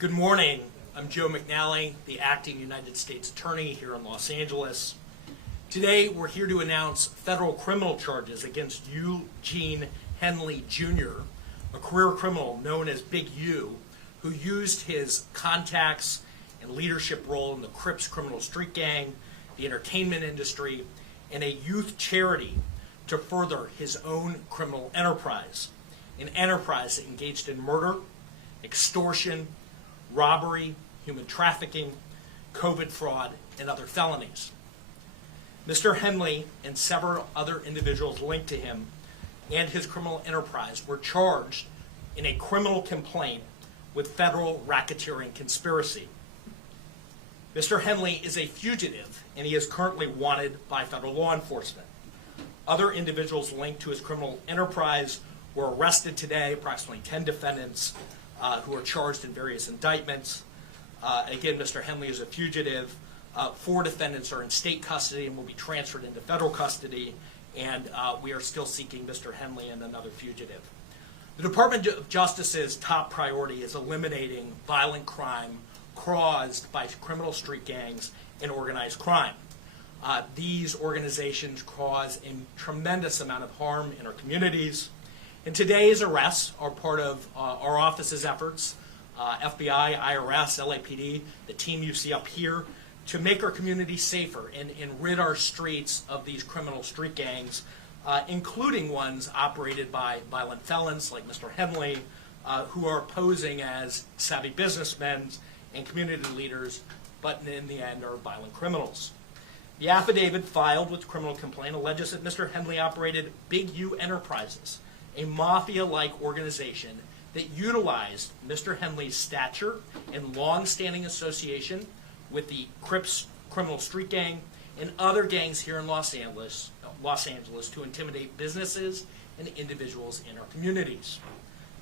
Good morning. I'm Joe McNally, the acting United States Attorney here in Los Angeles. Today, we're here to announce federal criminal charges against Eugene Henley Jr., a career criminal known as Big U, who used his contacts and leadership role in the Crips criminal street gang, the entertainment industry, and a youth charity to further his own criminal enterprise, an enterprise that engaged in murder, extortion, robbery, human trafficking, COVID fraud, and other felonies. Mr. Henley and several other individuals linked to him and his criminal enterprise were charged in a criminal complaint with federal racketeering conspiracy. Mr. Henley is a fugitive, and he is currently wanted by federal law enforcement. Other individuals linked to his criminal enterprise were arrested today, approximately 10 defendants who are charged in various indictments. Again, Mr. Henley is a fugitive. 4 defendants are in state custody and will be transferred into federal custody, and we are still seeking Mr. Henley and another fugitive. The Department of Justice's top priority is eliminating violent crime caused by criminal street gangs and organized crime. These organizations cause a tremendous amount of harm in our communities, and today's arrests are part of our office's efforts, FBI, IRS, LAPD, the team you see up here, to make our community safer and rid our streets of these criminal street gangs, including ones operated by violent felons like Mr. Henley, who are posing as savvy businessmen and community leaders, but in the end are violent criminals. The affidavit filed with the criminal complaint alleges that Mr. Henley operated Big U Enterprises, a mafia-like organization that utilized Mr. Henley's stature and long-standing association with the Crips criminal street gang and other gangs here in Los Angeles to intimidate businesses and individuals in our communities.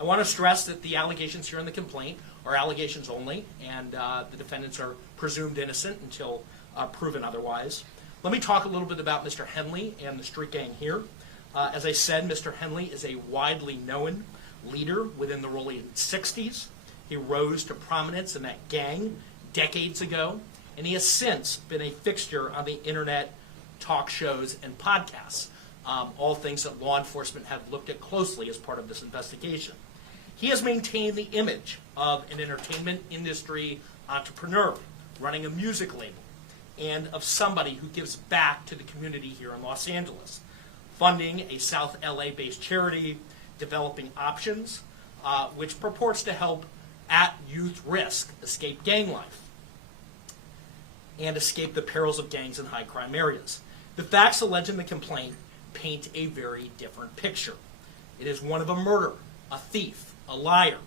I want to stress that the allegations here in the complaint are allegations only, and the defendants are presumed innocent until proven otherwise. Let me talk a little bit about Mr. Henley and the street gang here. As I said, Mr. Henley is a widely known leader within the Rollin 60s. He rose to prominence in that gang decades ago, and he has since been a fixture on the internet talk shows and podcasts, all things that law enforcement have looked at closely as part of this investigation. He has maintained the image of an entertainment industry entrepreneur running a music label and of somebody who gives back to the community here in Los Angeles, funding a South LA-based charity, developing options, which purports to help at-youth risk escape gang life and escape the perils of gangs in high-crime areas. The facts alleged in the complaint paint a very different picture. It is one of a murderer, a thief, a liar,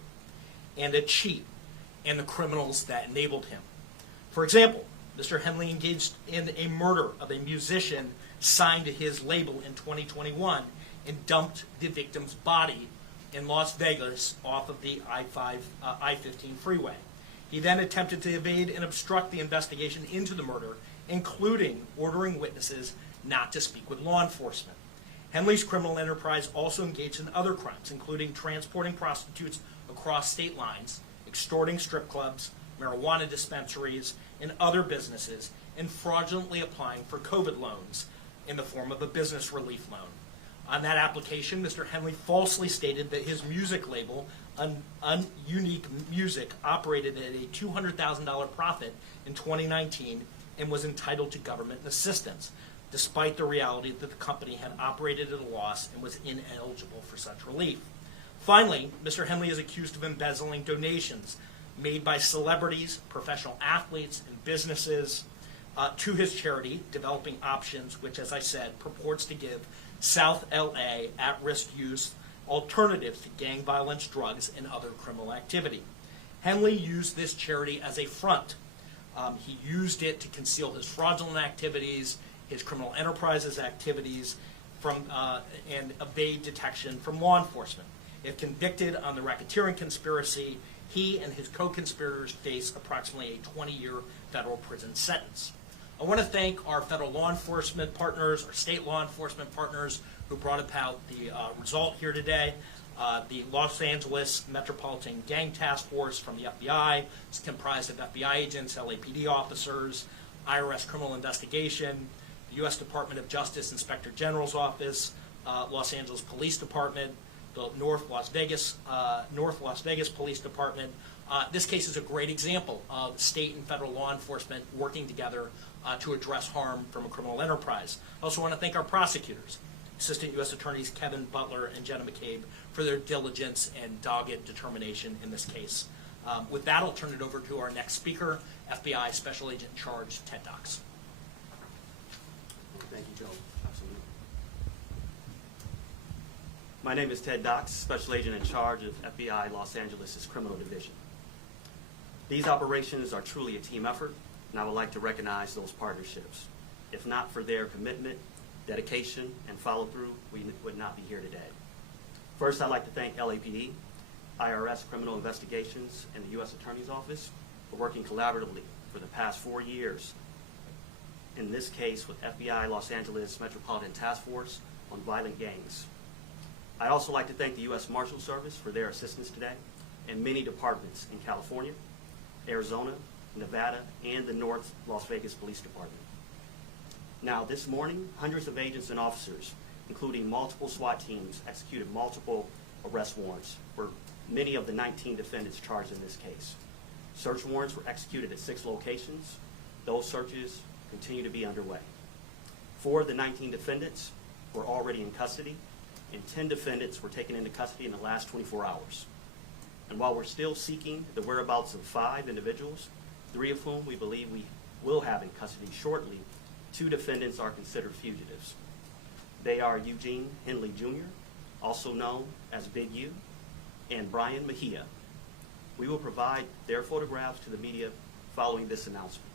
and a cheat, and the criminals that enabled him. For example, Mr. Henley engaged in a murder of a musician signed to his label in 2021 and dumped the victim's body in Las Vegas off of the I-15 freeway. He then attempted to evade and obstruct the investigation into the murder, including ordering witnesses not to speak with law enforcement. Henley's criminal enterprise also engaged in other crimes, including transporting prostitutes across state lines, extorting strip clubs, marijuana dispensaries, and other businesses, and fraudulently applying for COVID loans in the form of a business relief loan. On that application, Mr. Henley falsely stated that his music label, Unique Music, operated at a $200,000 profit in 2019 and was entitled to government assistance, despite the reality that the company had operated at a loss and was ineligible for such relief. Finally, Mr. Henley is accused of embezzling donations made by celebrities, professional athletes, and businesses to his charity, Developing Options, which, as I said, purports to give South LA at-risk youth alternatives to gang violence, drugs, and other criminal activity. Henley used this charity as a front. He used it to conceal his fraudulent activities, his criminal enterprises activities, and evade detection from law enforcement. If convicted on the racketeering conspiracy, he and his co-conspirators face approximately a 20-year federal prison sentence. I want to thank our federal law enforcement partners, our state law enforcement partners who brought about the result here today. The Los Angeles Metropolitan Gang Task Force from the FBI is comprised of FBI agents, LAPD officers, IRS Criminal Investigation, the U.S. Department of Justice Inspector General's Office, Los Angeles Police Department, the North Las Vegas Police Department. This case is a great example of state and federal law enforcement working together to address harm from a criminal enterprise. I also want to thank our prosecutors, Assistant U.S. Attorneys Kevin Butler and Jenna McCabe, for their diligence and dogged determination in this case. With that, I'll turn it over to our next speaker, FBI Special Agent in Charge, Ted Dox. Thank you, Joe. Absolutely. My name is Ted Dox, Special Agent in Charge of FBI Los Angeles' Criminal Division. These operations are truly a team effort, and I would like to recognize those partnerships. If not for their commitment, dedication, and follow-through, we would not be here today. First, I'd like to thank LAPD, IRS Criminal Investigations, and the U.S. Attorney's Office for working collaboratively for the past 4 years, in this case with FBI Los Angeles Metropolitan Task Force on violent gangs. I'd also like to thank the U.S. Marshal Service for their assistance today, and many departments in California, Arizona, Nevada, and the North Las Vegas Police Department. Now, this morning, hundreds of agents and officers, including multiple SWAT teams, executed multiple arrest warrants for many of the 19 defendants charged in this case. Search warrants were executed at 6 locations. Those searches continue to be underway. 4 of the 19 defendants were already in custody, and 10 defendants were taken into custody in the last 24 hours. And while we're still seeking the whereabouts of 5 individuals, 3 of whom we believe we will have in custody shortly, 2 defendants are considered fugitives. They are Eugene Henley Jr., also known as Big U, and Brian Mejia. We will provide their photographs to the media following this announcement.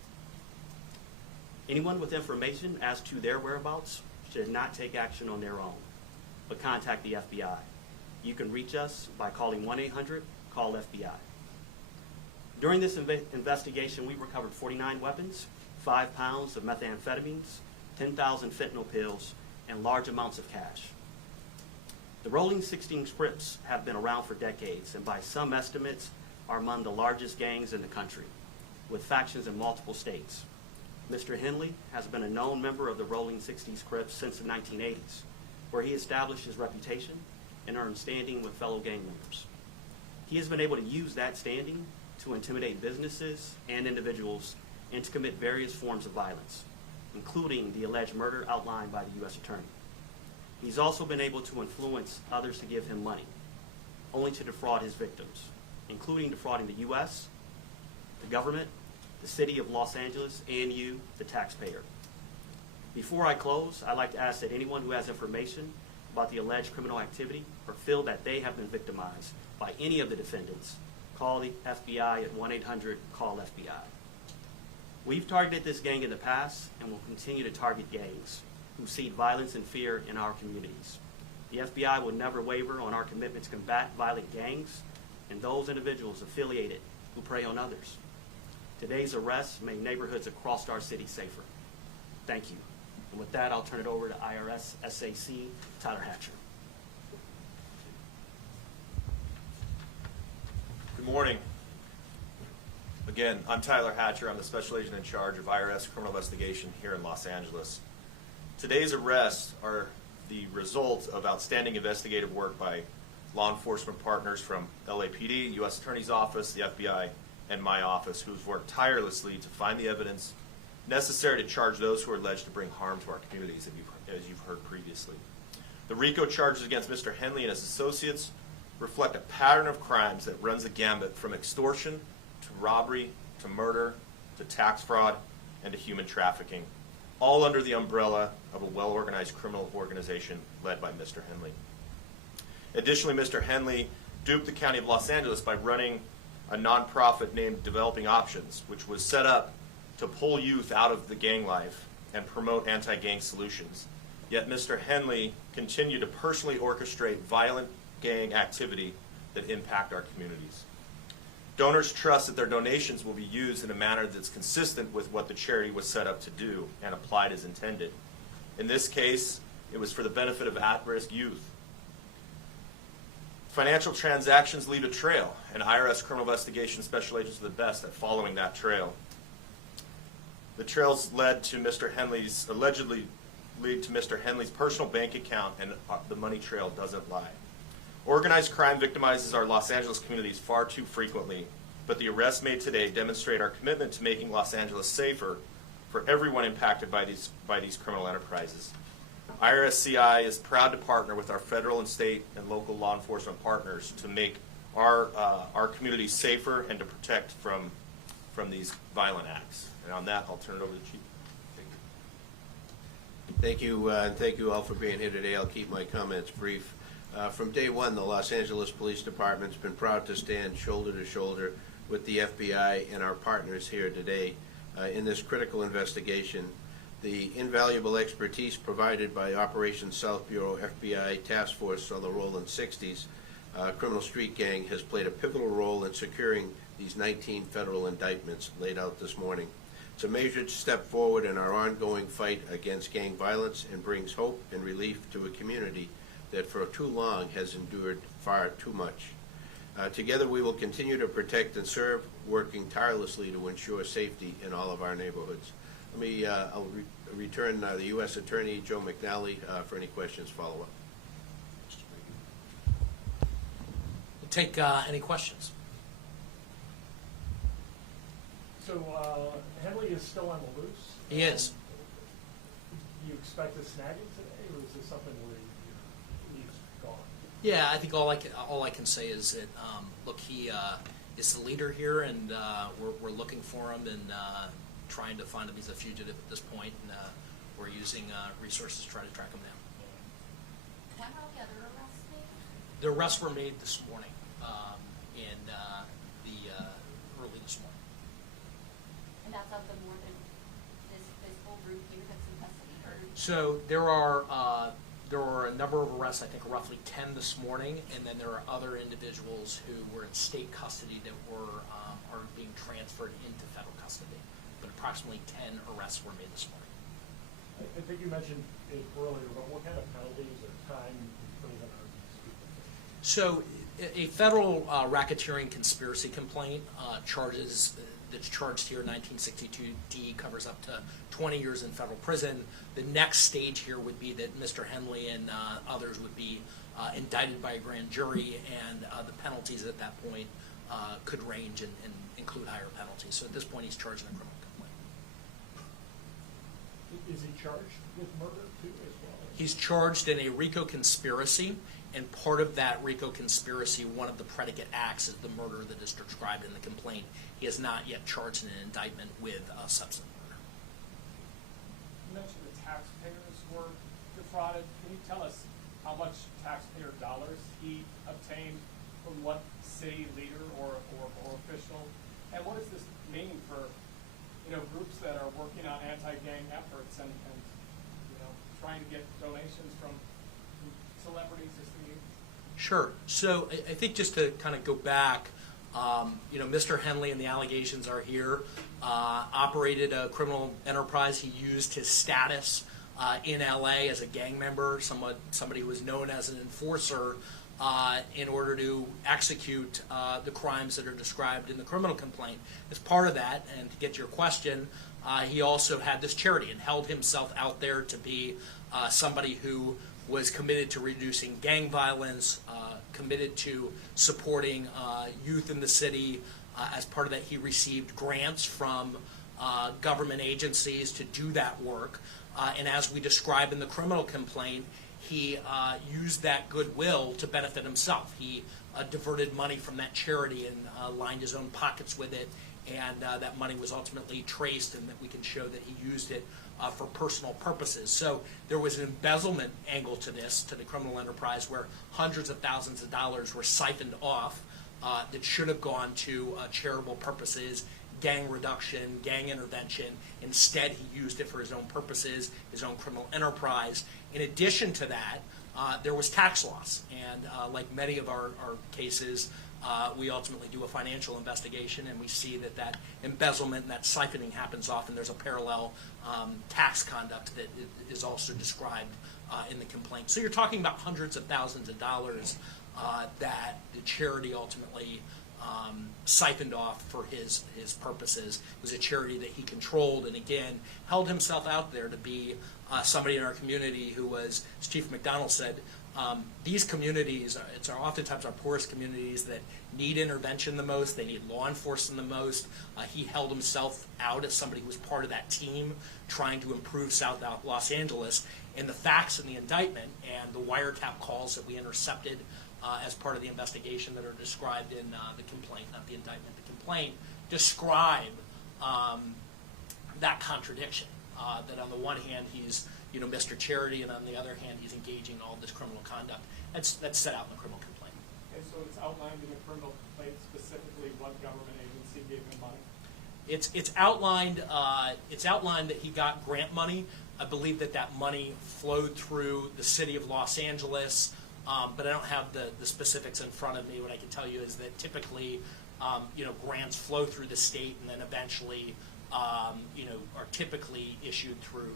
Anyone with information as to their whereabouts should not take action on their own, but contact the FBI. You can reach us by calling 1-800-CALL-FBI. During this investigation, we recovered 49 weapons, 5 pounds of methamphetamines, 10,000 fentanyl pills, and large amounts of cash. The Rollin 16 Crips have been around for decades, and by some estimates are among the largest gangs in the country, with factions in multiple states. Mr. Henley has been a known member of the Rollin 16 Crips since the 1980s, where he established his reputation and earned standing with fellow gang members. He has been able to use that standing to intimidate businesses and individuals and to commit various forms of violence, including the alleged murder outlined by the U.S. Attorney. He's also been able to influence others to give him money, only to defraud his victims, including defrauding the U.S., the government, the city of Los Angeles, and you, the taxpayer. Before I close, I'd like to ask that anyone who has information about the alleged criminal activity or feel that they have been victimized by any of the defendants, call the FBI at 1-800-CALL-FBI. We've targeted this gang in the past and will continue to target gangs who seed violence and fear in our communities. The FBI will never waver on our commitment to combat violent gangs and those individuals affiliated who prey on others. Today's arrests make neighborhoods across our city safer. Thank you. And with that, I'll turn it over to IRS SAC Tyler Hatcher. Good morning. Again, I'm Tyler Hatcher. I'm the Special Agent in Charge of IRS Criminal Investigation here in Los Angeles. Today's arrests are the result of outstanding investigative work by law enforcement partners from LAPD, U.S. Attorney's Office, the FBI, and my office, who's worked tirelessly to find the evidence necessary to charge those who are alleged to bring harm to our communities, as you've heard previously. The RICO charges against Mr. Henley and his associates reflect a pattern of crimes that runs a gambit from extortion to robbery to murder to tax fraud and to human trafficking, all under the umbrella of a well-organized criminal organization led by Mr. Henley. Additionally, Mr. Henley duped the County of Los Angeles by running a nonprofit named Developing Options, which was set up to pull youth out of the gang life and promote anti-gang solutions. Yet Mr. Henley continued to personally orchestrate violent gang activity that impact our communities. Donors trust that their donations will be used in a manner that's consistent with what the charity was set up to do and applied as intended. In this case, it was for the benefit of at-risk youth. Financial transactions leave a trail, and IRS criminal investigation special agents are the best at following that trail. The trails led to allegedly lead to Mr. Henley's personal bank account, and the money trail doesn't lie. Organized crime victimizes our Los Angeles communities far too frequently, but the arrests made today demonstrate our commitment to making Los Angeles safer for everyone impacted by these criminal enterprises. IRSCI is proud to partner with our federal and state and local law enforcement partners to make our communities safer and to protect from these violent acts. And on that, I'll turn it over to the Chief. Thank you, and thank you all for being here today. I'll keep my comments brief. From day one, the Los Angeles Police Department's been proud to stand shoulder to shoulder with the FBI and our partners here today in this critical investigation. The invaluable expertise provided by Operation South Bureau FBI Task Force on the Rollin 60s criminal street gang has played a pivotal role in securing these 19 federal indictments laid out this morning. It's a major step forward in our ongoing fight against gang violence and brings hope and relief to a community that for too long has endured far too much. Together we will continue to protect and serve, working tirelessly to ensure safety in all of our neighborhoods. I'll return the U.S. Attorney, Joe McNally, for any questions follow-up. We'll take any questions. So Henley is still on the loose? He is. Do you expect to snag him today, or is this something where he's gone? Yeah, I think all I can say is that look, he is the leader here, and we're looking for him and trying to find him. He's a fugitive at this point, and we're using resources to try to track him down. When were all the other arrests made? The arrests were made this morning, early this morning. And that's of the more than this whole group here that's in custody, or? So there were a number of arrests, I think roughly 10 this morning, and then there are other individuals who were in state custody that are being transferred into federal custody. But approximately 10 arrests were made this morning. I think you mentioned it earlier, but what kind of penalties or time in prison are these people facing? So a federal racketeering conspiracy complaint that's charged here, 1962D, covers up to 20 years in federal prison. The next stage here would be that Mr. Henley and others would be indicted by a grand jury, and the penalties at that point could range and include higher penalties. So at this point, he's charged in a criminal complaint. Is he charged with murder too as well? He's charged in a RICO conspiracy, and part of that RICO conspiracy, one of the predicate acts, is the murder that is described in the complaint. He has not yet charged in an indictment with substantive murder. You mentioned the taxpayers were defrauded. Can you tell us how much taxpayer dollars he obtained from what city leader or official? And what does this mean for groups that are working on anti-gang efforts and trying to get donations from celebrities as they use? Sure. So I think just to kind of go back, Mr. Henley and the allegations are here, operated a criminal enterprise. He used his status in LA as a gang member, somebody who was known as an enforcer, in order to execute the crimes that are described in the criminal complaint. As part of that, and to get to your question, he also had this charity and held himself out there to be somebody who was committed to reducing gang violence, committed to supporting youth in the city. As part of that, he received grants from government agencies to do that work. And as we describe in the criminal complaint, he used that goodwill to benefit himself. He diverted money from that charity and lined his own pockets with it, and that money was ultimately traced, and that we can show that he used it for personal purposes. So there was an embezzlement angle to this, to the criminal enterprise, where hundreds of thousands of dollars were siphoned off that should have gone to charitable purposes, gang reduction, gang intervention. Instead, he used it for his own purposes, his own criminal enterprise. In addition to that, there was tax loss. And like many of our cases, we ultimately do a financial investigation, and we see that embezzlement and that siphoning happens often. There's a parallel tax conduct that is also described in the complaint. So you're talking about hundreds of thousands of dollars that the charity ultimately siphoned off for his purposes. It was a charity that he controlled, and again, held himself out there to be somebody in our community who was, as Chief McDonald said, these communities, it's oftentimes our poorest communities that need intervention the most, they need law enforcement the most. He held himself out as somebody who was part of that team trying to improve South Los Angeles. And the facts in the indictment and the wiretap calls that we intercepted as part of the investigation that are described in the complaint, not the indictment, the complaint, describe that contradiction. That on the one hand he's Mr. Charity, and on the other hand he's engaging in all this criminal conduct. That's set out in the criminal complaint. And so it's outlined in the criminal complaint specifically what government agency gave him money? It's outlined. It's outlined that he got grant money. I believe that money flowed through the city of Los Angeles, but I don't have the specifics in front of me. What I can tell you is that typically, grants flow through the state and then eventually, are typically issued through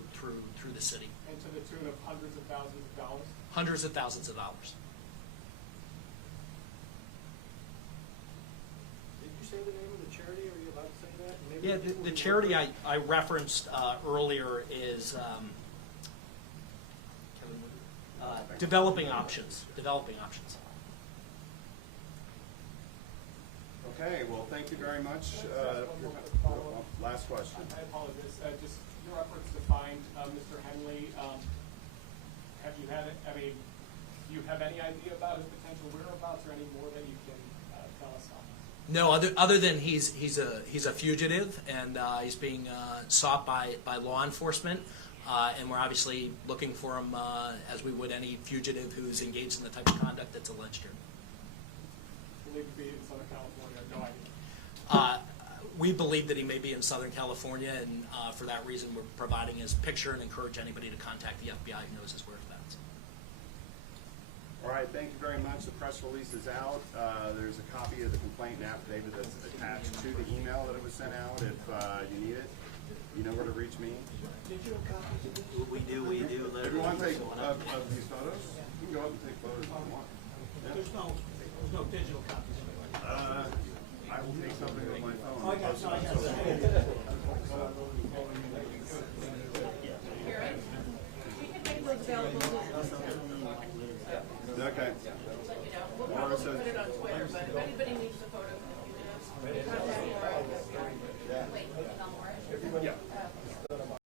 the city. And to the tune of hundreds of thousands of dollars? Hundreds of thousands of dollars. Did you say the name of the charity, or are you allowed to say that? Maybe Yeah, the charity I referenced earlier is Developing Options. Developing Options. Okay, well, thank you very much. Last question. I apologize. Just your efforts to find Mr. Henley, have you had, do you have any idea about his potential whereabouts or any more that you can tell us on? No, other than he's a fugitive and he's being sought by law enforcement, and we're obviously looking for him as we would any fugitive who's engaged in the type of conduct that's alleged here. Believed to be in Southern California, no idea. We believe that he may be in Southern California, and for that reason we're providing his picture and encourage anybody to contact the FBI who knows his whereabouts. All right, thank you very much. The press release is out. There's a copy of the complaint and affidavit that's attached to the email that it was sent out. If you need it, you know where to reach me. Did you have copies of this? We do. If you want to take of these photos, you can go up and take photos if you want. Yeah. There's no digital copies of it. I will take something with my phone. Oh, I got some. Okay. We'll probably put it on Twitter, but if anybody needs a photo, contact Laura. Wait, Laura? Yeah.